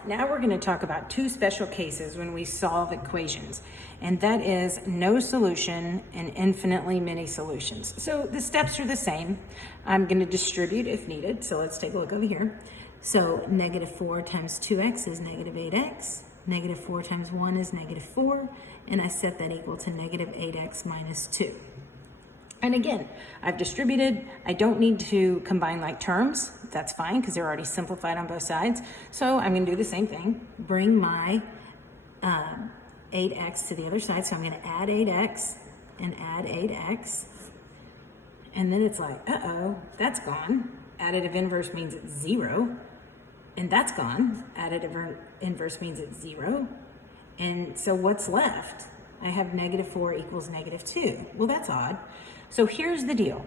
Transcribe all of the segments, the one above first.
right, now we're going to talk about two special cases when we solve equations, and that is no solution and infinitely many solutions. So the steps are the same. I'm going to distribute if needed. So let's take a look over here. So negative 4 times 2x is negative 8x. Negative 4 times 1 is negative 4. And I set that equal to negative 8x minus 2. And again, I've distributed. I don't need to combine like terms. That's fine because they're already simplified on both sides. So I'm going to do the same thing. Bring my 8x to the other side. So I'm going to add 8x and add 8x. And then it's like, uh-oh, that's gone. Additive inverse means it's 0. And that's gone. Additive inverse means it's 0. And so what's left? I have negative 4 equals negative 2. Well, that's odd. So here's the deal.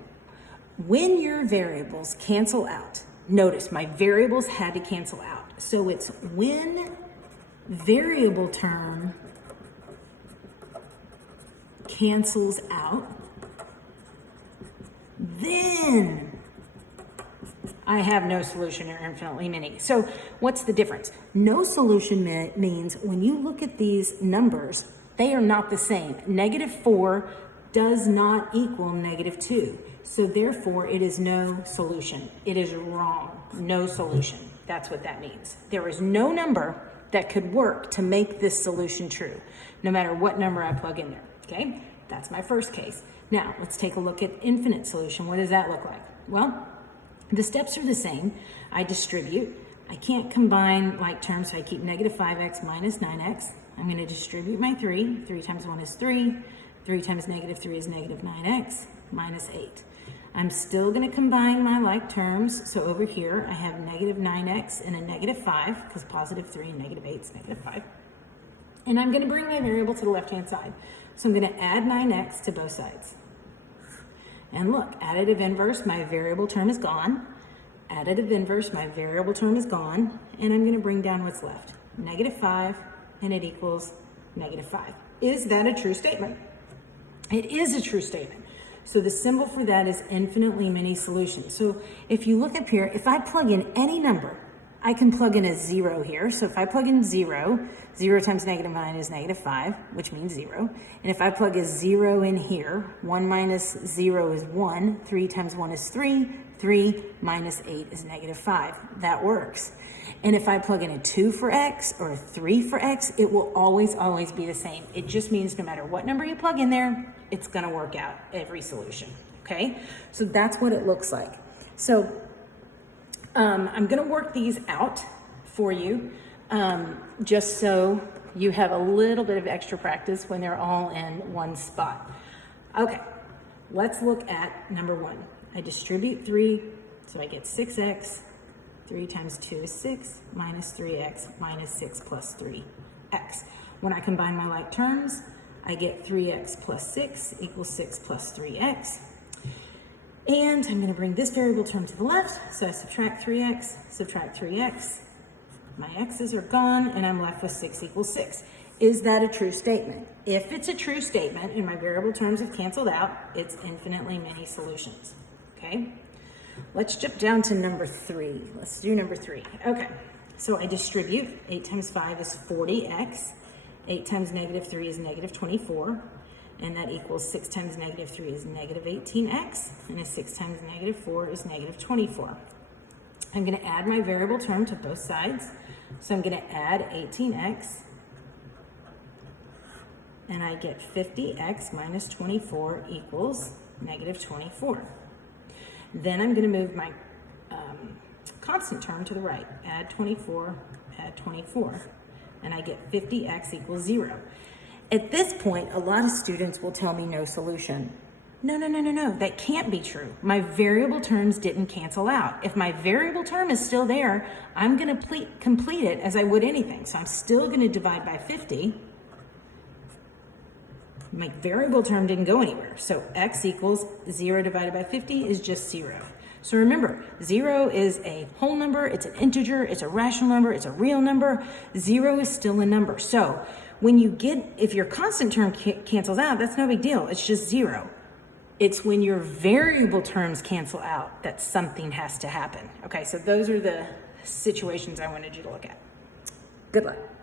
When your variables cancel out, notice my variables had to cancel out. So it's when variable term cancels out, then I have no solution or infinitely many. So what's the difference? No solution means when you look at these numbers, they are not the same. Negative 4 does not equal negative 2. So therefore, it is no solution. It is wrong. No solution. That's what that means. There is no number that could work to make this solution true, no matter what number I plug in there. Okay? That's my first case. Now, let's take a look at infinite solution. What does that look like? Well, the steps are the same. I distribute. I can't combine like terms, so I keep negative 5x minus 9x. I'm going to distribute my 3. 3 times 1 is 3. 3 times negative 3 is negative 9x minus 8. I'm still going to combine my like terms. So over here, I have negative 9x and a negative 5, because positive 3 and negative 8 is negative 5. And I'm going to bring my variable to the left-hand side. So I'm going to add 9x to both sides. And look, additive inverse, my variable term is gone. Additive inverse, my variable term is gone. And I'm going to bring down what's left. Negative 5, and it equals negative 5. Is that a true statement? It is a true statement. So the symbol for that is infinitely many solutions. So if you look up here, if I plug in any number, I can plug in a 0 here. So if I plug in 0, 0 times negative 9 is negative 5, which means 0. And if I plug a 0 in here, 1 minus 0 is 1. 3 times 1 is 3. 3 minus 8 is negative 5. That works. And if I plug in a 2 for x or a 3 for x, it will always be the same. It just means no matter what number you plug in there, it's going to work out every solution. Okay? So that's what it looks like. So I'm going to work these out for you just so you have a little bit of extra practice when they're all in one spot. Okay, let's look at number 1. I distribute 3, so I get 6x. 3 times 2 is 6, minus 3x, minus 6 plus 3x. When I combine my like terms, I get 3x plus 6 equals 6 plus 3x. And I'm going to bring this variable term to the left, so I subtract 3x, my x's are gone, and I'm left with 6 equals 6. Is that a true statement? If it's a true statement and my variable terms have canceled out, it's infinitely many solutions. Okay? Let's jump down to number 3. Let's do number 3. Okay, so I distribute. 8 times 5 is 40x. 8 times negative 3 is negative 24. And that equals 6 times negative 3 is negative 18x. And a 6 times negative 4 is negative 24. I'm going to add my variable term to both sides. So I'm going to add 18x. And I get 50x minus 24 equals negative 24. Then I'm going to move my constant term to the right. Add 24, add 24. And I get 50x equals 0. At this point, a lot of students will tell me no solution. No, that can't be true. My variable terms didn't cancel out. If my variable term is still there, I'm going to complete it as I would anything. So I'm still going to divide by 50. My variable term didn't go anywhere. So x equals 0 divided by 50 is just 0. So remember, 0 is a whole number, it's an integer, it's a rational number, it's a real number. 0 is still a number. So when you if your constant term cancels out, that's no big deal. It's just 0. It's when your variable terms cancel out that something has to happen. Okay, so those are the situations I wanted you to look at. Good luck.